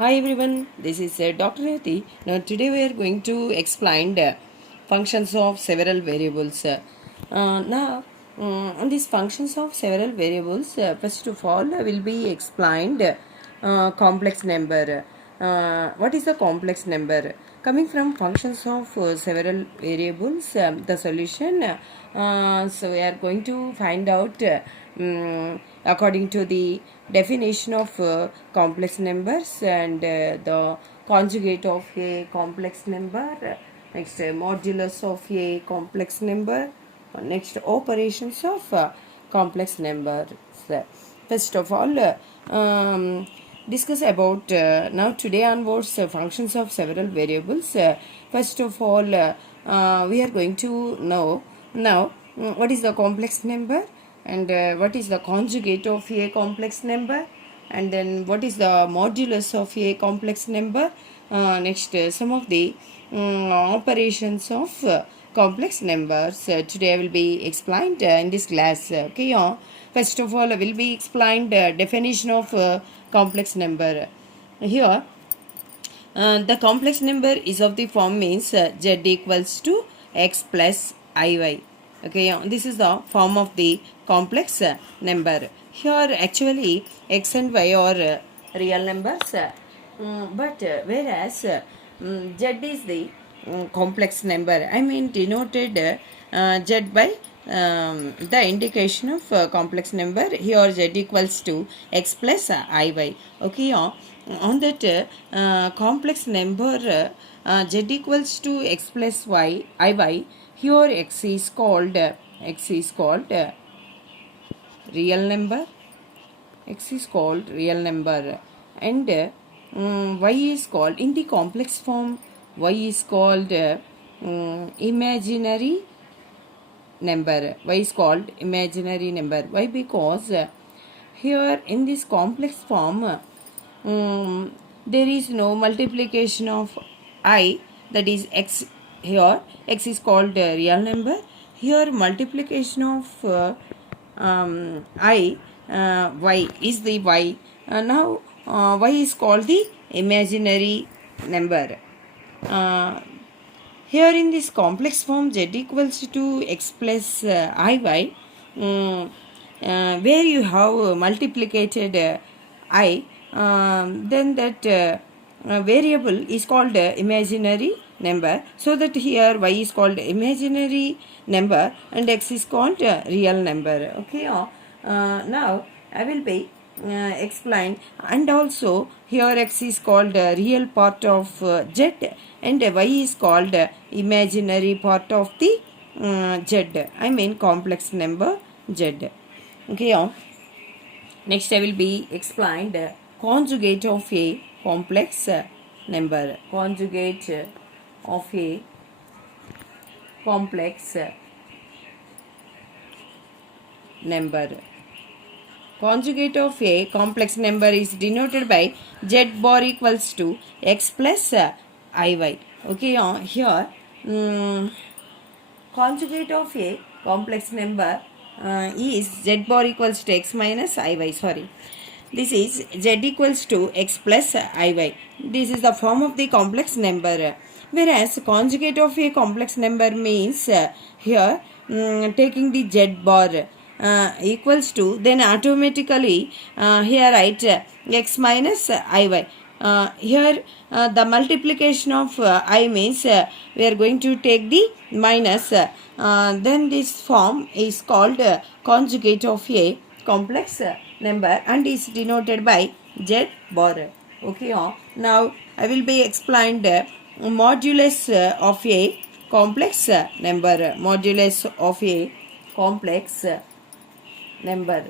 Hi everyone, this is Dr. Rati. Now today we are going to explain the functions of several variables. On these functions of several variables, first of all will be explained complex number. What is the complex number? Coming from functions of several variables, the solution. So we are going to find out according to the definition of complex numbers and the conjugate of a complex number, next modulus of a complex number, next operations of complex numbers. First of all, discuss about now today onwards functions of several variables. First of all, we are going to know now what is the complex number and what is the conjugate of a complex number, and then what is the modulus of a complex number. Next, some of the operations of complex numbers today will be explained in this class. Okay, first of all, will be explained definition of complex number. Here, the complex number is of the form means z equals to x plus iy. Okay, this is the form of the complex number. Here actually x and y are real numbers, whereas z is the complex number. I mean denoted z by the indication of complex number. Here z equals to x plus iy. Okay, on that complex number z equals to x plus y iy. Here x is called real number. X is called real number, and y is called, in the complex form, y is called imaginary number. Y is called imaginary number. Why? Because here in this complex form there is no multiplication of I, that is x. Here x is called a real number. Here multiplication of I, y is the y. Now y is called the imaginary number. Here in this complex form z equals to x plus iy, where you have multiplicated I, then that variable is called imaginary number, so that here y is called imaginary number and x is called real number. Okay, now I will be explain, and also here x is called real part of z and y is called imaginary part of the z, I mean complex number z. Okay, next I will be explained conjugate of a complex number. Conjugate of a complex number. Conjugate of a complex number is denoted by z bar equals to x plus iy. Okay, here conjugate of a complex number is z bar equals to x minus iy. Sorry, this is z equals to x plus iy. This is the form of the complex number. Whereas conjugate of a complex number means here taking the z bar equals to, then automatically here write x minus iy. Here the multiplication of I means we are going to take the minus, then this form is called conjugate of a complex number and is denoted by z bar. Okay, now I will be explained modulus of a complex number. Modulus of a complex number.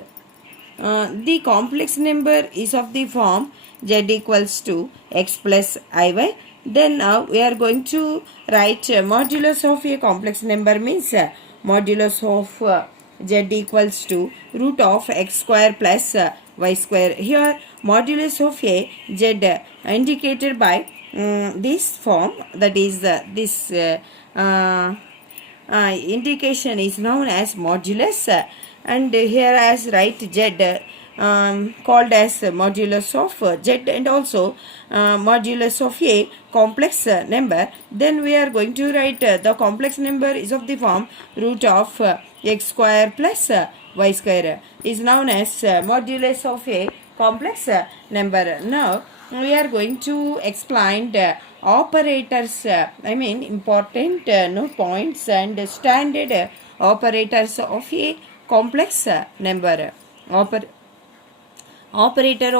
The complex number is of the form z equals to x plus iy. Then now we are going to write modulus of a complex number means modulus of z equals to root of x square plus y square. Here modulus of a z indicated by this form, that is this indication is known as modulus, and here as write z called as modulus of z and also modulus of a complex number, then we are going to write the complex number is of the form root of x square plus y square is known as modulus of a complex number. Now we are going to explain the operators, important points and standard operators of a complex number. Operators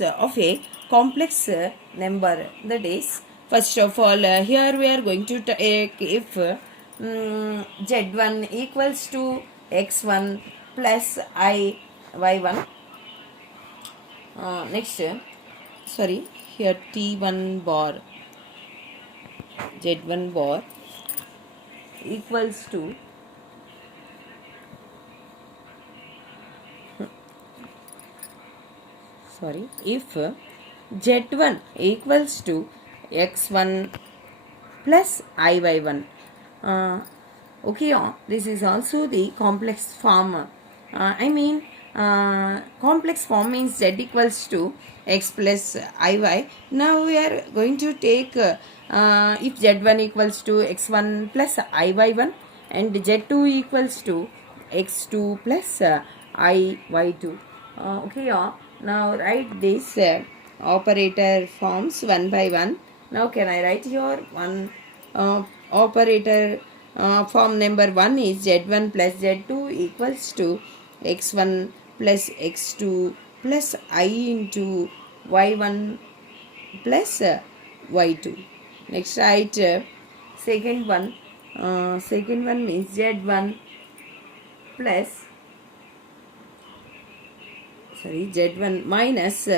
of a complex number. That is, first of all, here we are going to take if z1 equals to x1 plus y1. Next, here t1 bar z1 bar equals to if z1 equals to x1 plus iy1. This is also the complex form. Complex form means z equals to x plus iy. Now we are going to take if z1 equals to x1 plus iy1 and z2 equals to x2 plus iy2. Now write this operator forms one by one. Now can I write here one operator form number 1 is z1 plus z2 equals to x1 plus x2 plus I into y1 plus y2. Next write second one means z1 plus z1 minus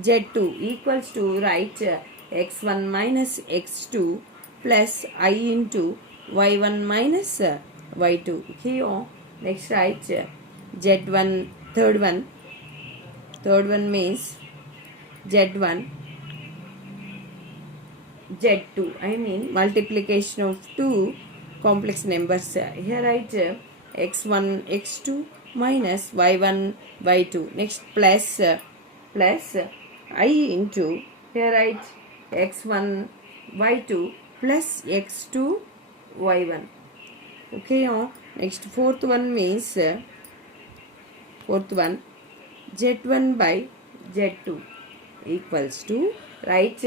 z2 equals to write x1 minus x2 plus I into y1 minus y2. Next write z1 third one means z1 z2, multiplication of two complex numbers. Here write x1 x2 minus y1 y2. Next plus I into, here write x1 y2 plus x2 y1. Next fourth one means z1 by z2 equals to write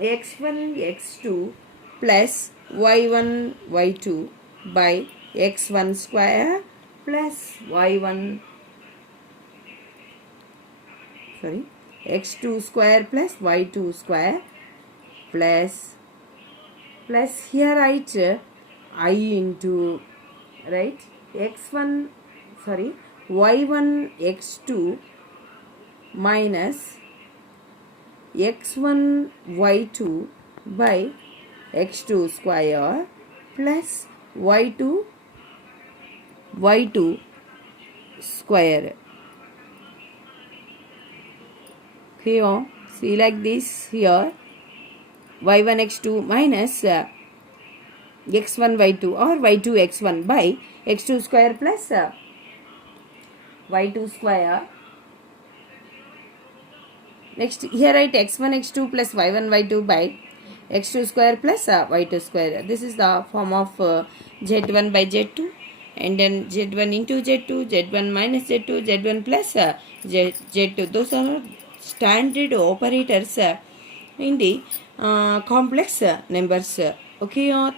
x1 x2 plus y1 y2 by x1 square plus y1 x2 square plus y2 square plus here write I into y1 x2 minus x1 y2 by x2 square plus y2 square. Here see like this, here y1 x2 minus x1 y2 or y2 x1 by x2 square plus y2 square. Next here write x1 x2 plus y1 y2 by x2 square plus y2 square. This is the form of z1 by z2, and then z1 into z2, z1 minus z2, z1 plus z2. Those are standard operators in the complex numbers. Thank you.